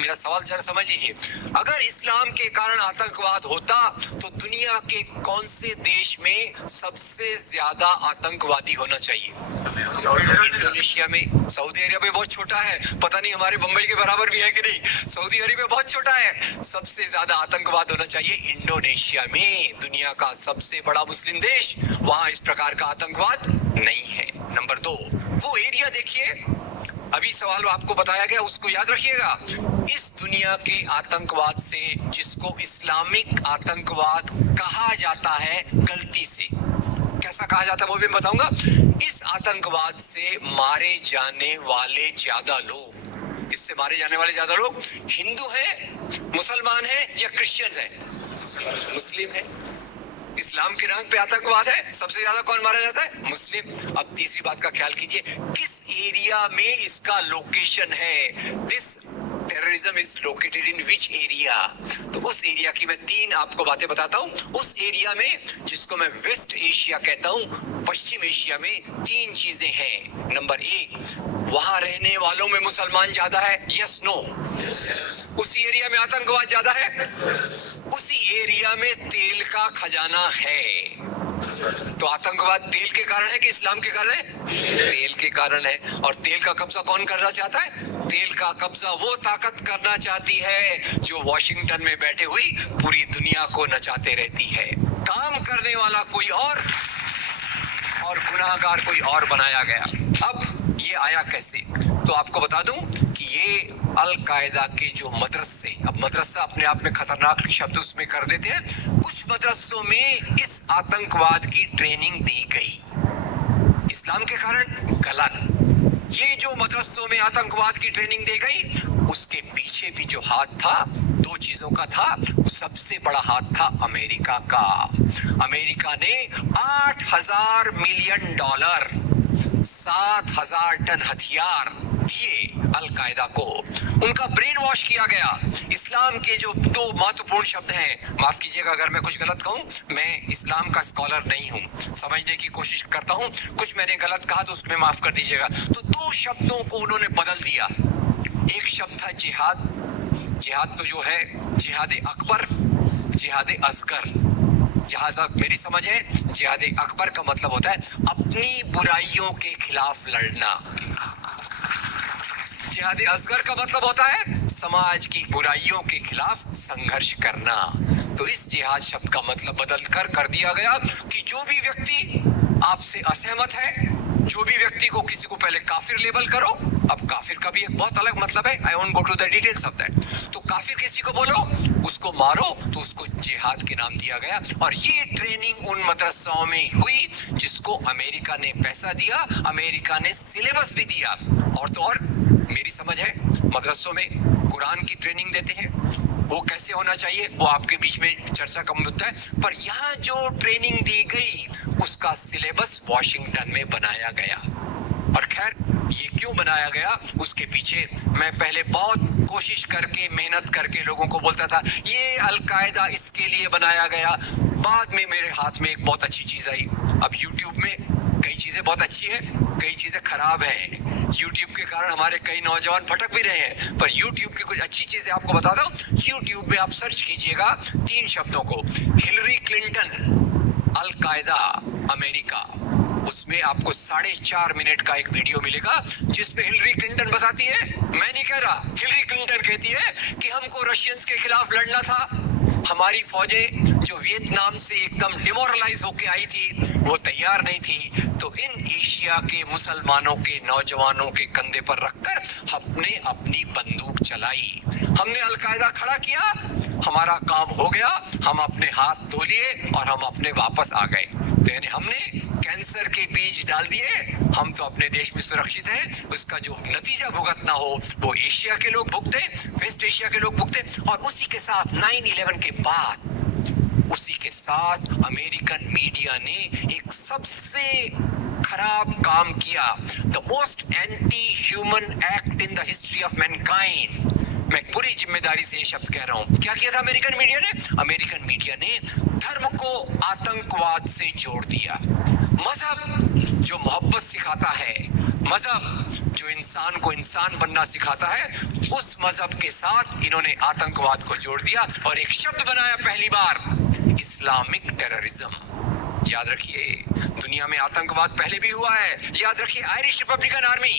मेरा सवाल जरा समझ लीजिए। अगर इस्लाम के कारण आतंकवाद होता तो दुनिया के कौन से देश में सबसे ज्यादा आतंकवादी होना चाहिए? इंडोनेशिया में। सऊदी अरेबिया बहुत छोटा है, पता नहीं हमारे बंबई के बराबर भी है कि नहीं। सऊदी अरेबिया बहुत छोटा है, सबसे ज्यादा आतंकवाद होना चाहिए इंडोनेशिया में, दुनिया का सबसे बड़ा मुस्लिम देश। वहां इस प्रकार का आतंकवाद नहीं है। नंबर 2, वो एरिया देखिए, अभी सवाल आपको बताया गया उसको याद रखिएगा। इस दुनिया के आतंकवाद से, जिसको इस्लामिक आतंकवाद कहा जाता है गलती से, कैसा कहा जाता है वो भी मैं बताऊंगा। इस आतंकवाद से मारे जाने वाले ज्यादा लोग, इससे मारे जाने वाले ज्यादा लोग हिंदू हैं, मुसलमान हैं या क्रिश्चियंस हैं? मुस्लिम हैं। इस्लाम के नाम पे आतंकवाद है, सबसे ज्यादा कौन मारा जाता है? मुस्लिम। अब तीसरी बात का ख्याल कीजिए, किस एरिया में इसका लोकेशन है? This terrorism is located in which area? तो उस एरिया की मैं 3 आपको बातें बताता हूं। उस एरिया में, जिसको मैं वेस्ट एशिया कहता हूं, पश्चिम एशिया में 3 चीजें हैं। नंबर 1, वहां रहने वालों में मुसलमान ज्यादा है, यस नो? उसी एरिया में आतंकवाद ज्यादा है, उसी एरिया में तेल का खजाना है। तो आतंकवाद तेल के कारण है कि इस्लाम के कारण है? तेल के कारण है। और तेल का कब्जा कौन करना चाहता है? तेल का कब्जा वो ताकत करना चाहती है जो वॉशिंगटन में बैठे हुई पूरी दुनिया को नचाते रहती है। काम करने वाला कोई और गुनाहगार कोई और बनाया गया। अब ये आया कैसे? तो आपको बता दूं कि ये अल कायदा के जो मदरसे, अब मदरसा अपने आप में खतरनाक शब्द उसमें कर देते हैं, कुछ मदरसों में इस आतंकवाद की ट्रेनिंग दी गई। इस्लाम के कारण गलत। ये जो मदरसों में आतंकवाद की ट्रेनिंग दी गई, उसके पीछे भी जो हाथ था 2 चीजों का था। सबसे बड़ा हाथ था अमेरिका का। अमेरिका ने $8,000 मिलियन, 7,000 टन हथियार दिए अल कायदा को। उनका ब्रेन वॉश किया गया। इस्लाम के जो 2 महत्वपूर्ण शब्द हैं, माफ कीजिएगा अगर मैं कुछ गलत कहूं, मैं इस्लाम का स्कॉलर नहीं हूं, समझने की कोशिश करता हूं, कुछ मैंने गलत कहा तो उसमें माफ कर दीजिएगा। तो 2 शब्दों को उन्होंने बदल दिया। एक शब्द था जिहाद। जिहाद तो जो है जिहाद अकबर, जिहाद असगर। जहां तक मेरी समझ है, जिहाद अकबर का मतलब होता है अपनी बुराइयों के खिलाफ लड़ना। जिहाद असगर का मतलब होता है समाज की बुराइयों के खिलाफ संघर्ष करना। तो इस जिहाद शब्द का मतलब बदल कर दिया गया कि जो भी व्यक्ति आपसे असहमत है, जो भी व्यक्ति को, किसी को पहले काफिर लेबल करो। अब काफिर का भी एक बहुत अलग मतलब है, I won't go to the details of that. तो काफिर किसी को बोलो, उसको मारो, तो उसको जिहाद के नाम दिया गया। और ये ट्रेनिंग उन मदरसाओं में हुई जिसको अमेरिका ने पैसा दिया, अमेरिका ने सिलेबस भी दिया। और तो और मेरी समझ है, मदरसों में कुरान की ट्रेनिंग देते हैं, वो कैसे होना चाहिए वो आपके बीच में चर्चा का मुद्दा है। पर यहाँ जो ट्रेनिंग दी गई उसका सिलेबस वॉशिंगटन में बनाया गया। और खैर ये क्यों बनाया गया उसके पीछे मैं पहले बहुत कोशिश करके, मेहनत करके लोगों को बोलता था ये अल कायदा इसके लिए बनाया गया। बाद में मेरे हाथ में एक बहुत अच्छी चीज आई। अब यूट्यूब में कई चीजें बहुत अच्छी है, कई चीजें खराब है। यूट्यूब के कारण हमारे कई नौजवान भटक भी रहे हैं, पर यूट्यूब की कुछ अच्छी चीजें आपको बताता हूँ। यूट्यूब में आप सर्च कीजिएगा 3 शब्दों को, हिलरी क्लिंटन अल कायदा अमेरिका, उसमें आपको 4.5 मिनट का एक वीडियो मिलेगा जिसमें हिलरी क्लिंटन बताती है, मैं नहीं कह रहा, हिलरी क्लिंटन कहती है कि हमको रशियंस के खिलाफ लड़ना था। हमारी फौजें जो वियतनाम से एकदम डिमोरलाइज होके आई थी वो तैयार नहीं थी। तो इन एशिया के मुसलमानों के नौजवानों के कंधे पर रखकर हमने अपनी बंदूक चलाई, हमने अलकायदा खड़ा किया, हमारा काम हो गया, हम अपने हाथ धो लिए और हम अपने वापस आ गए। तो यानी हमने कैंसर के बीज डाल दिए, हम तो अपने देश में सुरक्षित हैं। उसका जो नतीजा भुगतना हो वो एशिया के लोग भुगते, वेस्ट एशिया के लोग भुगते। और उसी के साथ 9/11 के बाद उसी के साथ अमेरिकन मीडिया ने एक सबसे खराब काम किया, the most anti human act in the history of Mankind. मैं पूरी जिम्मेदारी से ये शब्द कह रहा हूं। क्या किया था अमेरिकन मीडिया ने? अमेरिकन मीडिया ने धर्म को आतंकवाद से जोड़ दिया। मजहब जो मोहब्बत सिखाता है, मजहब जो इंसान को इंसान बनना सिखाता है, उस मजहब के साथ इन्होंने आतंकवाद को जोड़ दिया और एक शब्द बनाया पहली बार, इस्लामिक टेररिज्म। याद रखिए, दुनिया में आतंकवाद पहले भी हुआ है। याद रखिए आयरिश रिपब्लिकन आर्मी,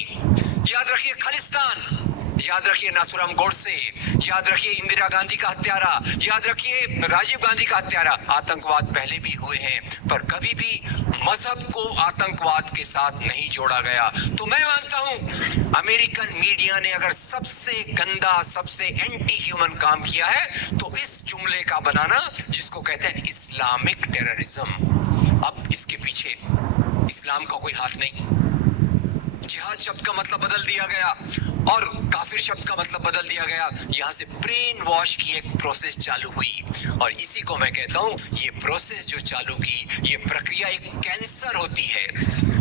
याद रखिए खालिस्तान, याद रखिए नाथुराम गोडसे, याद रखिए इंदिरा गांधी का हत्यारा, याद रखिए राजीव गांधी का हत्यारा। आतंकवाद पहले भी हुए हैं, पर कभी भी मजहब को आतंकवाद के साथ नहीं जोड़ा गया। तो मैं मानता हूं अमेरिकन मीडिया ने अगर सबसे गंदा, सबसे एंटी ह्यूमन काम किया है तो इस जुमले का बनाना, जिसको कहते हैं इस्लामिक टेररिज्म। अब इसके पीछे इस्लाम का कोई हाथ नहीं। जिहाद शब्द का मतलब बदल दिया गया और काफिर शब्द का मतलब बदल दिया गया। यहाँ से ब्रेन वॉश की एक प्रोसेस चालू हुई और इसी को मैं कहता हूँ, ये प्रोसेस जो चालू की, ये प्रक्रिया एक कैंसर होती है।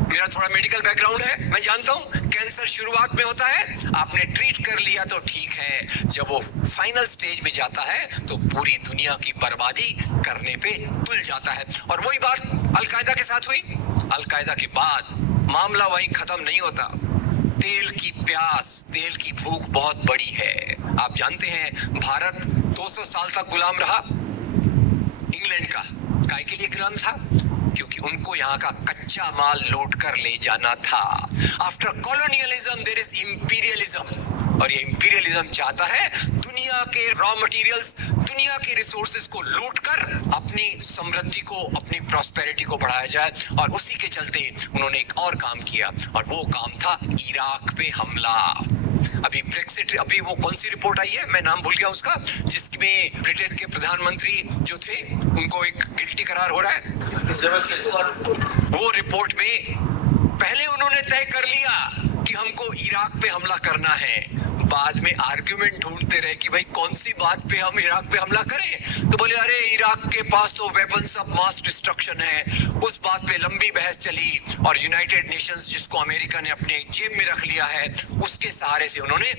मेरा थोड़ा मेडिकल बैकग्राउंड है, मैं जानता हूँ कैंसर शुरुआत में होता है, आपने ट्रीट कर लिया तो ठीक है, जब वो फाइनल स्टेज में जाता है तो पूरी दुनिया की बर्बादी करने पे तुल जाता है। और वही बात अलकायदा के साथ हुई। अलकायदा के बाद मामला वहीं खत्म नहीं होता। तेल की प्यास, तेल की भूख बहुत बड़ी है। आप जानते हैं भारत 200 साल तक गुलाम रहा इंग्लैंड का। काय के लिए गुलाम था? क्योंकि उनको यहाँ का कच्चा माल लूट कर ले जाना था। After colonialism there is imperialism, और ये इंपीरियलिज्म चाहता है दुनिया के रॉ मटेरियल्स, दुनिया के रिसोर्सेज को लूटकर अपनी समृद्धि को, अपनी प्रॉस्पेरिटी को बढ़ाया जाए। और उसी के चलते उन्होंने एक और काम किया, और वो काम था इराक पे हमला। अभी ब्रेक्सिट, अभी वो कौन सी रिपोर्ट आई है, मैं नाम भूल गया उसका, जिसमें ब्रिटेन के प्रधानमंत्री जो थे उनको एक गिल्टी करार हो रहा है। वो रिपोर्ट में पहले उन्होंने तय कर लिया कि हमको इराक पे हमला करना है, बाद में आर्गुमेंट ढूंढते रहे कि भाई कौन सी बात पे हम इराक पे हमला करें। तो बोले अरे इराक के पास तो वेपन्स ऑफ मास डिस्ट्रक्शन है। उस बात पे लंबी बहस चली और यूनाइटेड नेशंस, जिसको अमेरिका ने अपने जेब में रख लिया है, उसके सहारे से उन्होंने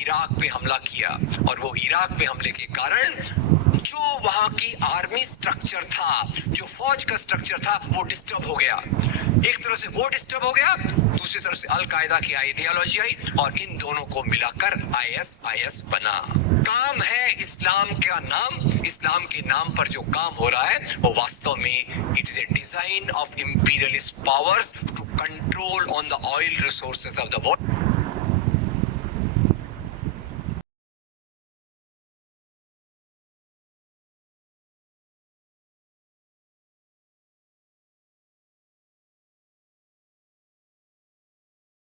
इराक पे हमला किया। और वो इराक पे हमले के कारण जो वहां की आर्मी स्ट्रक्चर था, जो फौज का स्ट्रक्चर था, वो डिस्टर्ब हो गया। एक तरह से वो डिस्टर्ब हो गया, दूसरी तरफ से अलकायदा की आइडियोलॉजी आई और इन दोनों को मिलाकर आईएसआईएस बना। काम है इस्लाम का नाम, इस्लाम के नाम पर जो काम हो रहा है वो वास्तव में it is a design of imperialist powers to control on the oil resources of the world.